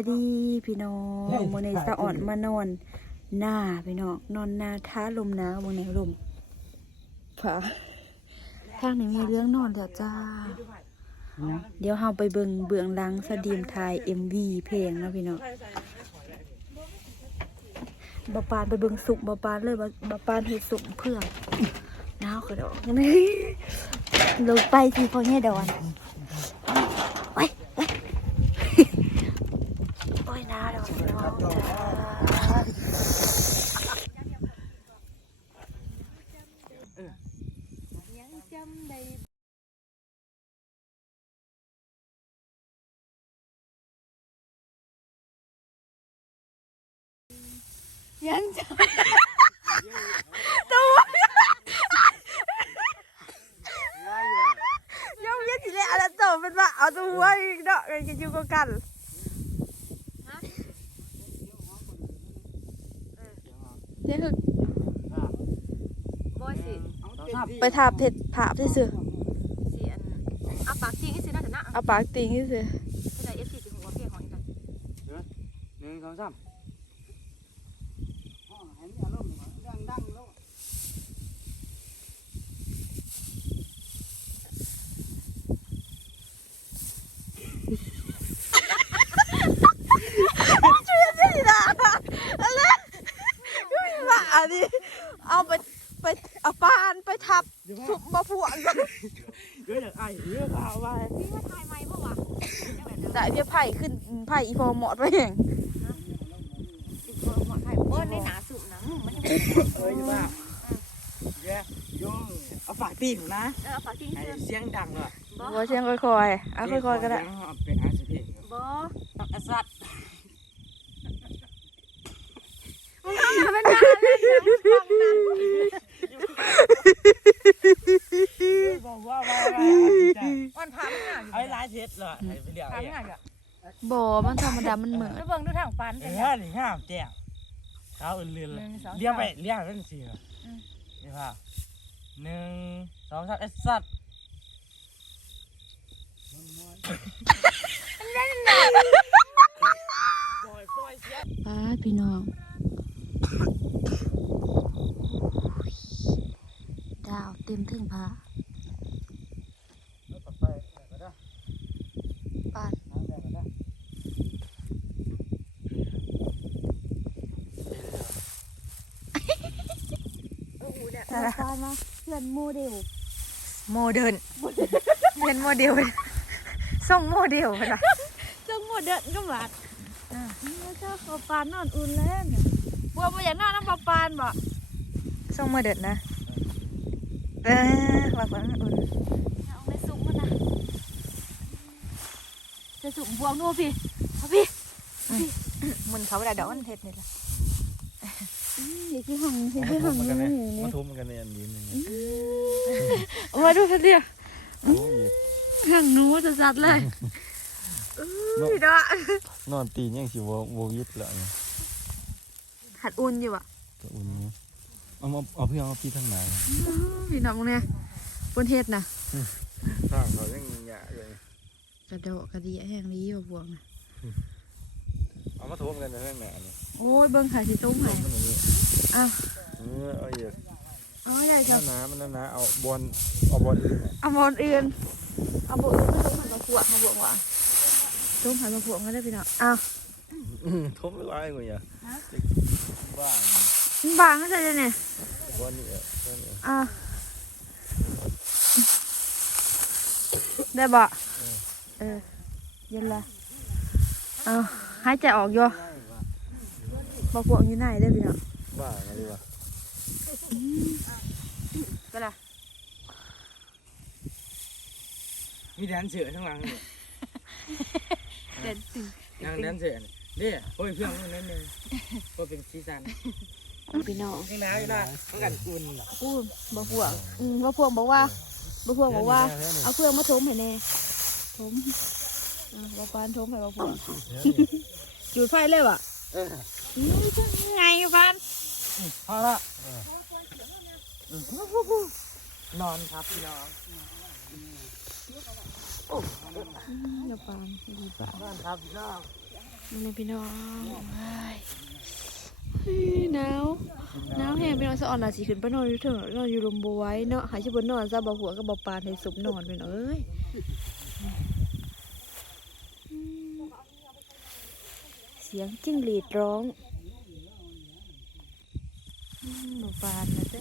ายดีพี่น้องมื้อนี้สะอ่อนมานอน หน้าพี่น้องนอนหน้าท้าลมหนาวมื้อนี้ลมผาทางนี้มีเรื่องนอนแล้วจ้า เดี๋ยวเฮาไปเบิ่งเบื้องหลังสะดีมทาย MV เพลงเนาะพี่น้องบปานไปเบิ่งสุกบปานเลยบ่บปานเฮ็ดสุกเพื่องหนาวกระดอกนี่ลงไปที่พ่อแง่ดอนไปไป โอ้ยหนาวแล้วพี่น้องจ้า ยังจะยังเย็นสิเลยอะไรต่อเป็นว่าเอาตัวไว้เนาะกันอยู่กันกันเจ๊คือบ่สิไปทาบเผ็ดผาบที่ซื้อสิอันเอาปากจริงสิน่าจะนะเอาปากติงที่ซื้อไม่ได้ FC สิหัวเพียงของอีกกันหนึ่งสองสาม ว่า อันนี้เอาไปไปเอาปานไปทับทุบมาพวงกันเยอะอย่างไอ้เยอะข่าวไปนี่ว่าทายไหมบ่วะแต่เพียไผ่ขึ้นไผ่อีพอหมอดไปเองหมดไทยบ่ในหนาสุดนะมันยังเอ้ยว่าเย้โย่เอาฝากตีนนะเออปากจริงไอ้คือเสียงดังเลยบ่ว่าเชียงค่อยๆเอาค่อยๆก็ได้เป็นอาชีพบ่ไอ้สัตว์ มึงทำมันนานแล้วยังฟังนะบอกว่าว่าอ่อนผามันง่าไอ้ลายเท็ดเลยไอ้เป็นเดียวผาเอมันงง่ายอยู่บ่มันธรรมดามันเหมือนแล้วเบิ่งดูทางปานเอ้เป็นยไงนี่ห้ามแจ้งเขาอื่นเรือนเลยเลี้ยงไปเลี้ยงเป็นสี่นี่ป่ะหนึ่งสองสามไอ้สัตว์ป้าดพี่น้อง ดาวเต็มทึ่งพาปานปานมาเพื่อนโมเดลโมเดิร์นเป็นโมเดลส่งโมเดลไปละจังโมเดลก็บาดแล้วเจ้าเขาปานนอนอุ่นแล้วเนี่ยบัวบ่อยากนอนน้ำปลาปานบ่ส่งโมเดิร์นนะ เออว่าฝันอุ่นเอาไปสุกมันนะจะสุกบวงนู่นพี่เอาพี่มันเขาไม่ได้ดอกมันเท็ดนี่แหละเดี๋ยวที่ห้องเดี๋ยวที่ห้องมันนี่กันนี่เนี่ยนี่มาทุบมันกันเนี่ยอันยืนอย่างนี้เอามาดูกันเดียวโอ้ยห่างหนูจะจัดเลยพี่ดอนอนตีนยังสิวโววิดละเนี่ยหัดอุ่นอยู่อะจะอุ่นเนี่ย เอามาเอาเพื่อนเอาพี่ทางไหนพี่น้องเนี่ยบนเฮ็ดนะทางเขายังหยาเลยกระโดดกระดีแห้งนี้อยู่บวงนะเอามาทุบกันในเรื่องไหนเนี่ยโอ้ยเบิ้งขาสิตุ้มให้มันอย่างนี้อ้าวเออเอาอีกเอาใหญ่หจ้ะน้าน้ำมันหน้าน้าเอาบอลเอาบอลอื่นเนี่ยเอาบอลอื่นเอาบอลอื่นไม่ตุ้มให้มาพวงมาพวงว่ะตุ้มให้มาพวงกันได้พี่น้องอ้าวอืมทุบไม่ร้ายกว่าอย่างบ้า มันบางก็ใช่เลยเนี่ยบอลนี่เออบอลนี่อ้าวได้บ่เออเย็นละเอาหายใจออกอยู่มาพวงอยู่ไหนได้อพี่น้องบ้าอะไรวะก็ล่ะมีแดนเสือข้างหลังเนี่ยเด็ดสินางแดนเสือเนี่ยเด้โอ้ยเพื่อนมันนั่นนึงก็เป็นซีซัน พี่น้องข้างหน้าอยู่นะต้องกันอุ่นพูดบ่พวงอืมบ่พวงบอกว่าบ่พวงบอกว่า เอาเครื่องมาทมให้แน่ทมอ่าบ่ปานทมให้บ่พวงจุดไฟเลยว่ะเอออืมไงปานพอละนอนครับพี่น้องอย่าปานดีปานนอนครับพี่น้องอมันเลยพี่น้องเฮ้ยเฮ้ย หนาวหนาวแห้งพี่น้องสะอ่อนอาสิขึ้นไปนอนอยู่เถอะนอนอยู่ลมบไว้เนาะหายชิบนนอนซะบ่หัวก็บ่ปานให้สุบนอนพี่น้องเอ้ยเสียงจิ้งหรีดร้องบ่ปานนะเด้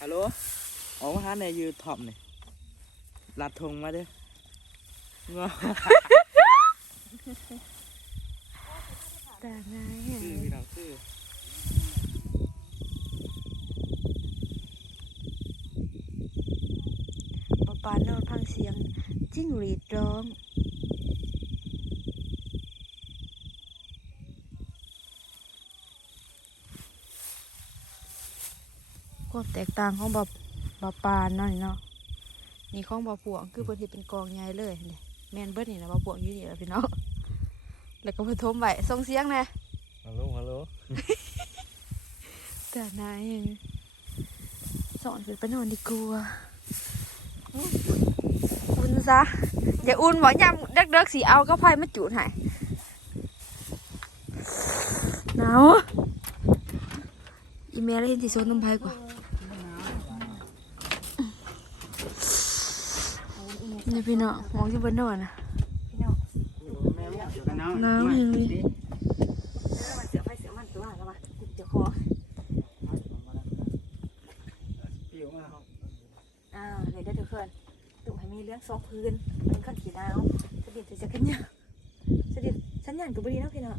ฮัลโหลออกมาหาในยูท็อปนี่ลัดธงมาเด้อ ง้อแต่ไงชื่อพี่น้องชื่อปาปานอนพังเสียง จิ้งหรีดร้องความแตกต่างของบาบาปานนาะนี่เนาะนี่ของบาปวงคือเพิ่นเฮ็ดเป็นกองใหญ่เลยนี่แมนเบิร์ดนี่นะบาปวงอยู่นี่แหละพี่น้อง แล้วก็เพิ่นทมไว้ส่งเสียงแหน่ฮัลโหลฮัลโหลแต่นายยังสอนขึ้นไปนอนดีกว่าอุ่นซะอย่าอุ่นบอกยามเด็กๆสีเอาก็ไฟมาจุดให้หนาวอีเมลเห็นที่โซนน้ำไผ่กว่านี่พี่น้องมองที่บนนอนนะ หนาวยังเลยเสือไฟเสือมันตัวแล้วมาเดี๋ยวคออ่าเลยได้ทุกคนตุ่มให้มีเรื่องสองพื้นมันขันขีดาวสะดิดจะขึ้นยังสะดิดสัญญาณกับบรีเนาะพี่เนาะ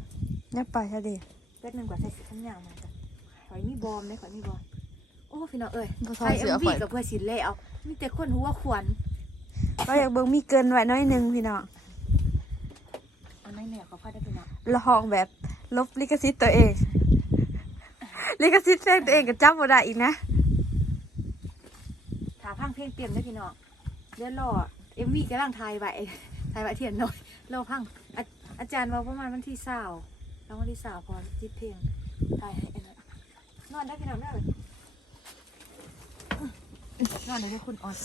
ยับไปซะดิแป๊บนึงกว่าใส่สัญญาณมาจ้ะข่อยมีบอมเลยข่อยมีบอมโอ้พี่เนาะเอ้ยบ่เอ็เสืมอวีกับเพื่อสินแล้วมีแต่คนหัวขวัญก็อยากเบิ่งมีเกินไว้น้อยนึงพี่น้อง เอาในแนวเขาพาได้พี่เนาะ ละห้องแบบลบลิขสิทธิ์ตัวเอง ลิขสิทธิ์เพลงตัวเองก็จำบ่ได้อีกนะถาพังเพลงเตรียมได้พี่เนาะเดี๋ยวรอเอ็มวีกำลังถ่ายไว้ถ่ายไว้เทียนหน่อยรอพังอาอาจารย์ว่าประมาณวันที่เศร้าแล้ววันที่สาวพอจิตเพลงถ่ายให้อันนั้นนอนได้พี่เนาะได้เลยนอนได้ทุกคนอ่อน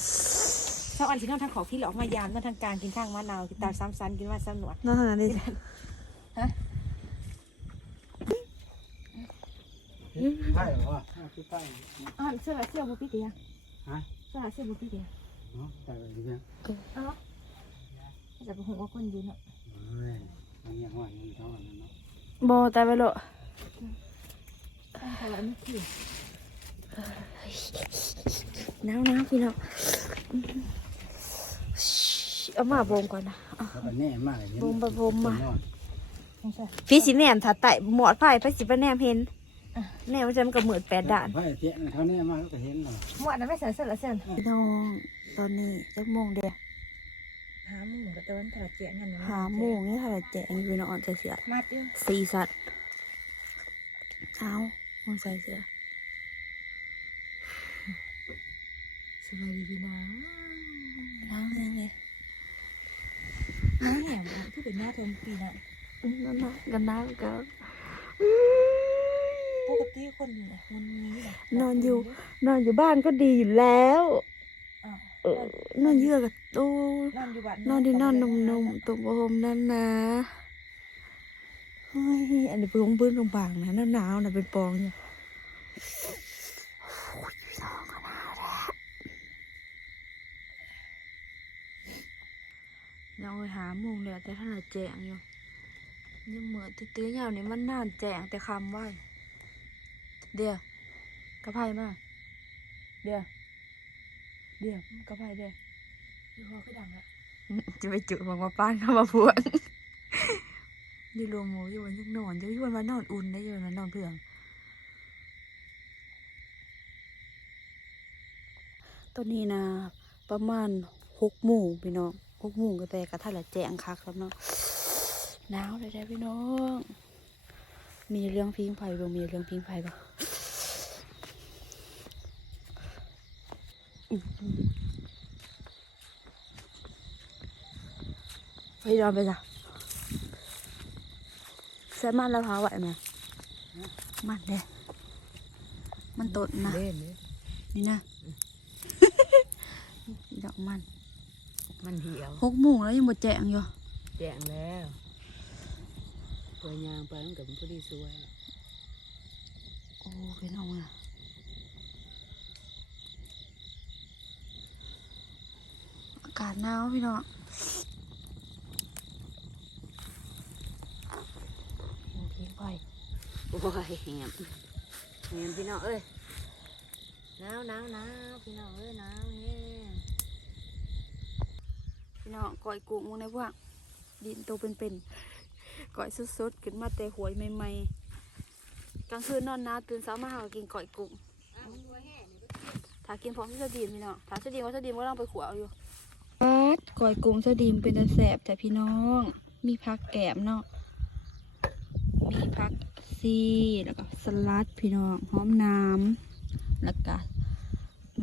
ชอบอันที่นอนทางของพี่หลอกมายามนอนทางกลางกินข้างมะนาวกินตามซ้ำซันกินว่าซ้ำหนวดนั่นขนาดนี้ ใช่เหรอวะคือใช่อ่านเสื้อเสื้อบุปผิดเดียฮะเสื้อเสื้อบุปผิดเดียเนาะแต่แบบนี้เนี่ยเอ้าจะไปหงว่าคนยืนเนาะเฮ้ยอันนี้ห้อยมันเท่านั้นเนาะบอตายไปโลต้องทำอะไรไม่ผิดหนาวน้ำพี่น้องเอามาบ่มก่อนนะเอาแล้วก็แน่มากเลยเนี่ยบ่มไปบ่มมาไม่ใช่ พี่สิแนมถ้าไต่หมอดไผ่ไปสิไปแนมเห็นแนมมันจะมันก็เหมือนแปดด่านไพ่เทียนเขาแน่มากแล้วก็เห็นเนาะหมวดนั้นไม่ใส่เสื้อละเสื้อพี่น้องตอนนี้จักโมงเดียวหาหมูกับตะวันถอดเจียงกันหาโมงนี่ค่ะแจกนี่พี่น้องอ่อนใจเสียมัดอยู่สีสัตว์เอามองใส่เสื้อสบายดีพี่น้องน้ำยังไงน้าแหมที่เป็นหน้าเทนปีน่ะ นั่นนะกันน้ำกันปกติคนเนี่ยมันมีแบบนอนอยู่ นอนอยู่บ้านก็ดีอยู่แล้วอ้าว เออนอนเยื่อกับโอ้นอนอยู่บ้านนอนที่นอนนมๆตรงโอมนั่นนะเฮ้ยอันนี้เป็นของปืนของบางนะหนาวๆนะเป็นปองอยู่โอ้ยสองขนาดแล้วยังไปหาโมุงเลยแต่ถ้าเราแจงอยู่ ยังเหมือนตื้อๆยาวนี่มันนานแจงแต่คำไว้ เดี๋ยวกระไพมาเดี๋ยวเดี๋ยวกระไพเดี๋ยวอยู่พอขึ้นดังแล้วจะไปจุดบอกว่าป้านเข้ามาพวนอยู่รวมหมูอยู่บนยังนอนอยู่ที่วันมานอนอุ่นได้อยู่วันนอนเพื่องตอนนี้นะประมาณหกโมงพี่น้องหกโมงก็แต่กระทั่งละแจงคักครับเนาะ หนาวเลยได้อพี่น้อง มีเรื่องพิงไผ่บ่มีเรื่องพิงไผ่บ่อื้อหือไปนอนไปจ้ะใส่มันแล้วพาไหวไหมมันเด้มันตดนะเล่นนี่นี่นะดอกมัน มันเหี่ยวหกโมงแล้วยังหมดแจงอยู่ แจ้งแล้วโตัวยางไปมันกับพอดีสวยโอ้พี่น้องอะอากาศหนาวพี่น้องโอเคไปโอ้ยแหมแหมพี่น้องเอ้ยหนาวหนาวหนาวพี่น้องเอ้ยหนาวแห้งพี่น้องก่อยกุ้งมึงในพวกดินโตเป็นๆ ก่อยสดๆขึ้นมาแต่หวยใหม่ๆกลางคืนนอนนาตื่นเช้ามาหากินก่อยกุ้งถ้ากินพร้อมที่จะดีมพี่น้องถ้าจะดีมว่าจะดีมก็ต้องไปขวเอาอยู่ปัดก่อยกุ้งจะดีมเป็นตะแสบแต่พี่น้อง มีผักแกมเนาะมีผักซีแล้วก็สลัดพี่น้องหอมน้ำแล้วก็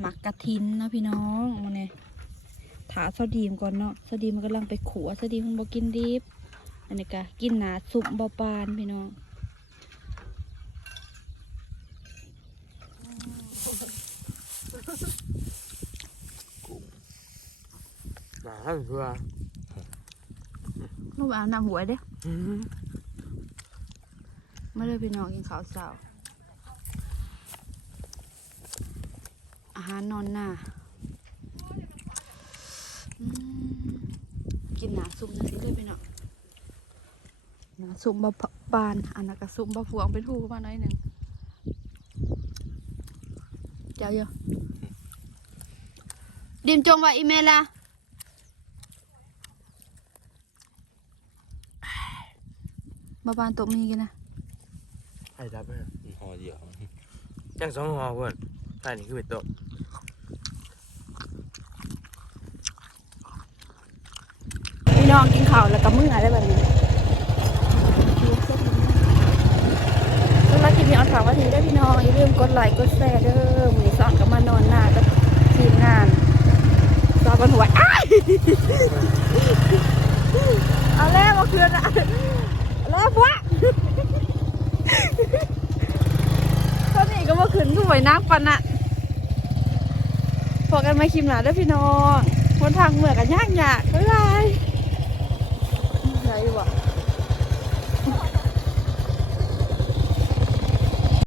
หมักกระทินเนาะพี่น้องมาเนี่ยถาสดีมก่อนเนาะสดีมมันกำลังไปขัวสดีมมันบอกินดิบ อันนี้ก็กินหนาสุปบปานพี่น้องหนาข้างเพื่อลูกอาบน้ำหวยเด้ไม่ได้พี่น้องกินข้าวเช้าอาหารนอนหน้าอืมกินหนาสุปจังสิได้อพี่น้องห นาสุปบปานอันนั้นก็สุปบพวงเป็นหูมาหน่อยหนึ่งเจ้าเยอะดิมจงว่าอีเมลละมาบานตบมีกันนะให้รับไหมหอเดียวจังสองหอเพื่อนใช่นี่คือเป็ดตกพี่น้องกินข้าวแล้วก็มื้ออะไรแบบนี้สำหรับ คลิปนี้ออนฝากไว้ทีได้พี่น้องอย่าลืมกดไลค์กดแชร์เด้อมือสอนกับมานอนหน้ากับทีมงานสอนบนหัวอ้ายเอาแล้วมาคืนอะแล้วพวกตอนนี้ก็มาคืนก็ไหวน้ำปันอะพอกันมาคลิปหนาเด้อพี่น้องคนทางเหมือกันยากยากบ๊ายบายไร